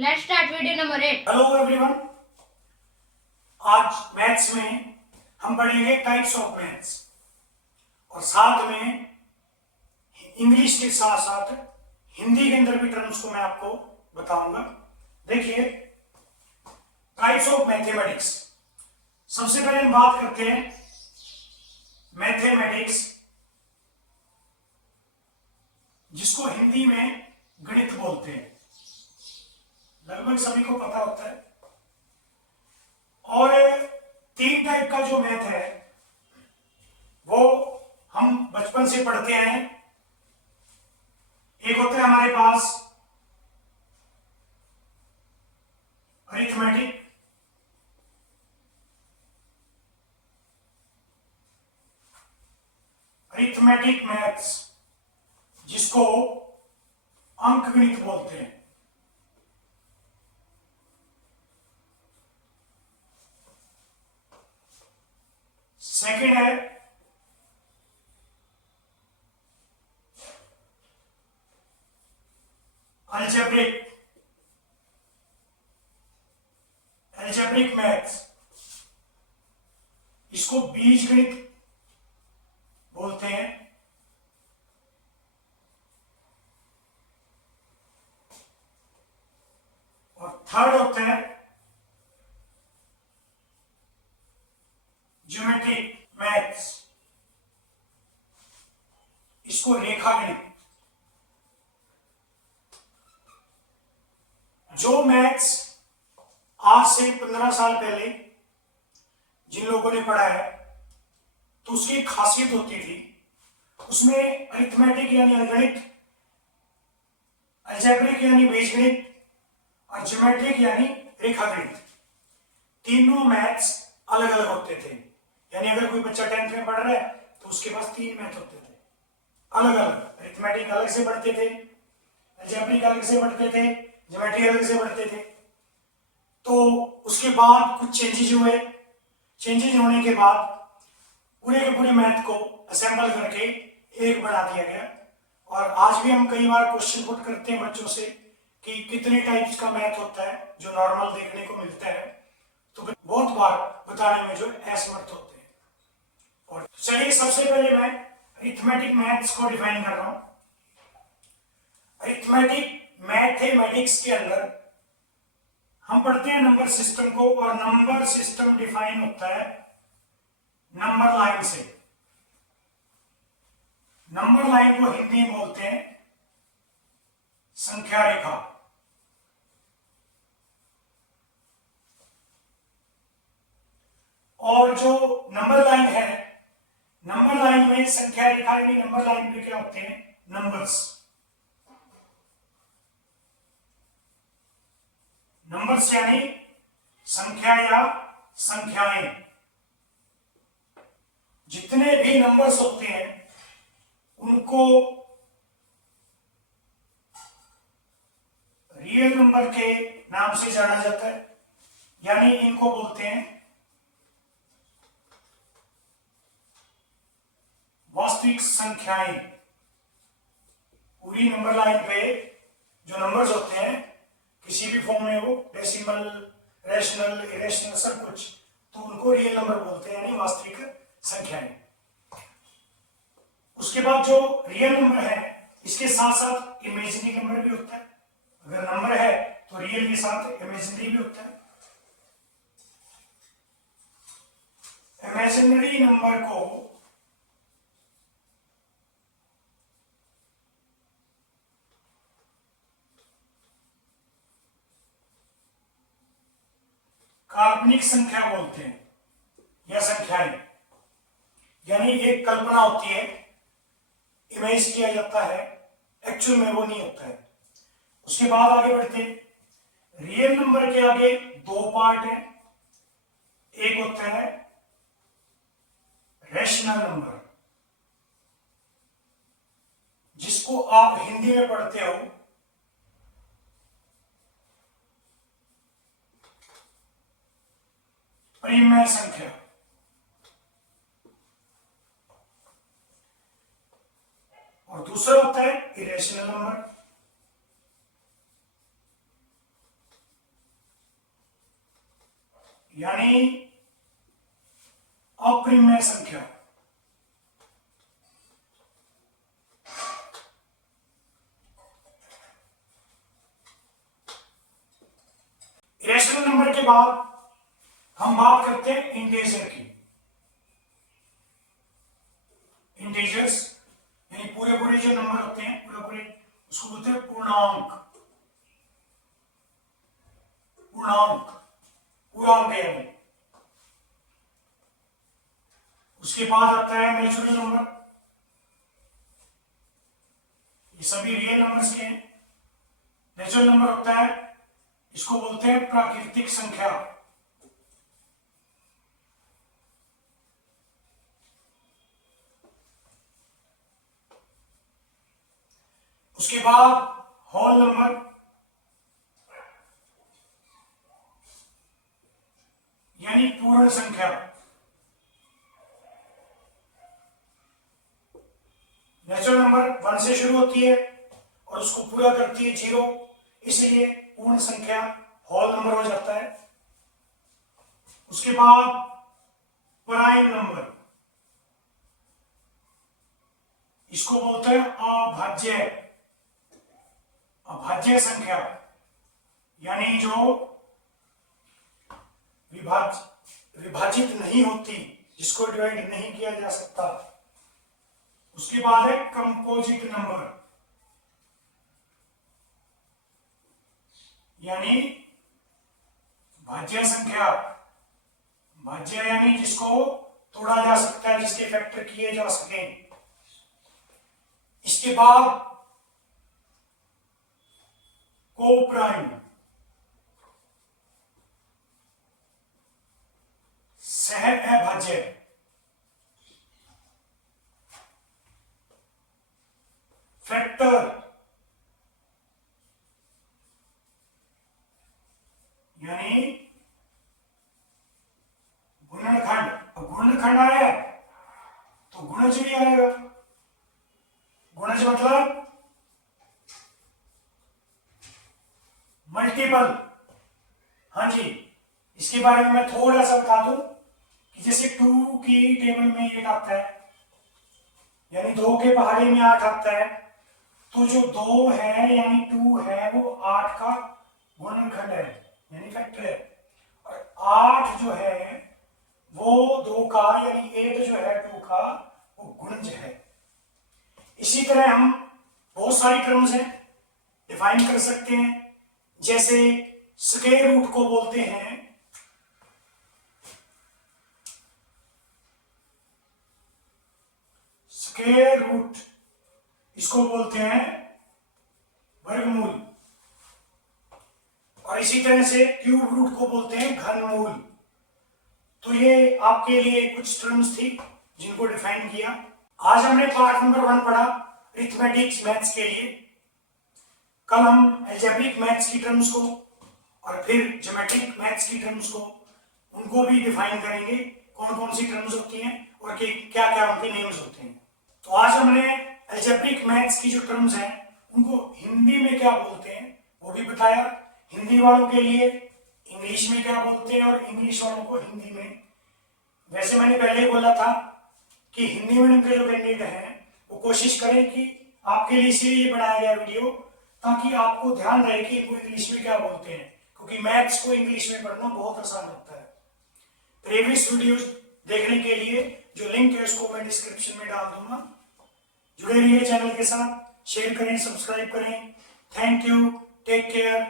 Let's start video number 8. Hello everyone, आज maths में हम पढ़ेंगे टाइप्स ऑफ मैथ्स और साथ में इंग्लिश के साथ साथ हिंदी के अंदर भी टर्म्स को मैं आपको बताऊंगा। देखिए, टाइप्स ऑफ मैथमेटिक्स। सबसे पहले हम बात करते हैं मैथमेटिक्स, जिसको हिंदी में गणित बोलते हैं। लगभग सभी को पता होता है। और तीन टाइप का जो मैथ है वो हम बचपन से पढ़ते हैं। एक होता है हमारे पास अरिथमेटिक, अरिथमेटिक मैथ्स, जिसको अंकगणित बोलते हैं। सेकंड है अलजेब्रिक, अलजेब्रिक मैथ्स, इसको बीजगणित बोलते हैं। और थर्ड होता है ज्योमेट्रिक मैथ्स, इसको रेखागणित। जो मैथ्स आज से 15 साल पहले जिन लोगों ने पढ़ा है तो उसकी खासियत होती थी, उसमें अरिथमेटिक यानी अंकगणित, अलजेब्रिक यानी बीजगणित और ज्योमेट्रिक यानी रेखागणित, तीनों मैथ्स अलग अलग होते थे। यानी अगर कोई बच्चा 10th में पढ़ रहा है तो उसके पास तीन मैथ होते थे अलग अलग। अरिथमेटिक अलग से पढ़ते थे, अलजेब्रिक अलग से पढ़ते थे, ज्योमेट्री अलग से पढ़ते थे। तो उसके बाद कुछ चेंजेस हुए। चेंजेस होने के बाद पूरे के पूरे मैथ को असेंबल करके एक बना दिया गया। और आज भी हम कई बार क्वेश्चन पुट करते हैं बच्चों से कि कितने टाइप्स का मैथ होता है जो नॉर्मल देखने को मिलता है, तो बहुत बार बताने में जो असमर्थ होते हैं। और चलिए, सबसे पहले मैं अरिथमेटिक मैथ्स को डिफाइन कर रहा हूं। अरिथमेटिक मैथमेटिक्स के अंदर हम पढ़ते हैं नंबर सिस्टम को, और नंबर सिस्टम डिफाइन होता है नंबर लाइन से। नंबर लाइन को हिंदी में बोलते हैं संख्या रेखा। और जो नंबर लाइन है, नंबर लाइन में संख्या रेखा यानी नंबर लाइन पे क्या होते हैं, नंबर्स। नंबर्स यानी संख्या या संख्याएं। जितने भी नंबर्स होते हैं उनको रियल नंबर के नाम से जाना जाता है, यानी इनको बोलते हैं वास्तविक संख्याएं। पूरी नंबर लाइन पे जो नंबर्स होते हैं किसी भी फॉर्म में, वो डेसिमल, रैशनल, इरेशनल, सब कुछ, तो उनको रियल नंबर बोलते हैं, यानी वास्तविक संख्याएं। उसके बाद जो रियल नंबर है, इसके साथ साथ इमेजिनरी नंबर भी होता है। अगर नंबर है तो रियल के साथ इमेजिनरी भी होता है। इमेजिनरी नंबर को काल्पनिक संख्या बोलते हैं या संख्याएं। यानी एक कल्पना होती है, इमेज किया जाता है, एक्चुअल में वो नहीं होता है। उसके बाद आगे बढ़ते हैं। रियल नंबर के आगे दो पार्ट है। एक होता है रैशनल नंबर, जिसको आप हिंदी में पढ़ते हो परिमेय संख्या। और दूसरा होता है इरेशनल नंबर। यानी अप्रिमेय संख्या। इरेशनल नंबर के बाद हम बात करते हैं इंटीजर की। इंटीजर्स यानी पूरे पूरे जो नंबर होते हैं, पूरे पूरे, उसको बोलते हैं पूर्णांक। पूर्णांक पूर्णांक है यानी। उसके बाद आता है नेचुरल नंबर। ये सभी रियल नंबर्स के हैं। नेचुरल नंबर होता है, इसको बोलते हैं प्राकृतिक संख्या। उसके बाद होल नंबर, यानी पूर्ण संख्या। नेचुरल नंबर 1 से शुरू होती है और उसको पूरा करती है 0, इसलिए पूर्ण संख्या होल नंबर हो जाता है। उसके बाद प्राइम नंबर, इसको बोलते हैं अभाज्य। अभाज्य संख्या यानी जो विभाजित नहीं होती, जिसको डिवाइड नहीं किया जा सकता। उसके बाद है कंपोजिट नंबर, यानी भाज्य संख्या। भाज्य यानी जिसको तोड़ा जा सकता है, जिसके फैक्टर किए जा सके। इसके बाद कोप्राइम, सह अभाज्य। फैक्टर यानी गुणनखंड। गुणनखंड आया तो गुणज भी आएगा। गुणज मतलब मल्टीपल। हाँ जी, इसके बारे में मैं थोड़ा सा बता दूं कि जैसे 2 की टेबल में 8 आता है, यानी 2 के पहाड़े में 8 आता है, तो जो 2 है यानी 2 है वो 8 का गुणनखंड है, यानी फैक्टर है। और 8 जो है वो 2 का यानी 8 जो है 2 का वो गुणज है। इसी तरह हम बहुत सारी टर्म्स हैं, डिफाइन कर सकते हैं। जैसे स्क्वायर रूट को बोलते हैं स्क्वायर रूट, इसको बोलते हैं वर्गमूल। और इसी तरह से क्यूब रूट को बोलते हैं घनमूल। तो ये आपके लिए कुछ टर्म्स थी जिनको डिफाइन किया। आज हमने पार्ट नंबर 1 पढ़ा अरिथमेटिक्स मैथ्स के लिए। कल हम अलजेब्रिक मैथ्स की टर्म्स को और फिर ज्योमेट्रिक मैथ्स की टर्म्स को, उनको भी डिफाइन करेंगे, कौन कौन सी टर्म्स होती हैं और क्या क्या उनके नेम्स होते हैं। तो आज हमने अलजेब्रिक मैथ्स की जो टर्म्स हैं उनको हिंदी में क्या बोलते हैं वो भी बताया। हिंदी वालों के लिए इंग्लिश में क्या बोलते हैं और इंग्लिश वालों को हिंदी में। वैसे मैंने पहले ही बोला था कि हिंदी मीडियम के जो कैंडिडेट हैं वो कोशिश करें कि आपके लिए इसीलिए बनाया गया वीडियो, ताकि आपको ध्यान रहे कि इनको इंग्लिश में क्या बोलते हैं, क्योंकि मैथ्स को इंग्लिश में पढ़ना बहुत आसान होता है। प्रीवियस वीडियोस देखने के लिए जो लिंक है उसको मैं डिस्क्रिप्शन में डाल दूंगा। जुड़े रहिए चैनल के साथ, शेयर करें, सब्सक्राइब करें। Thank you, take care.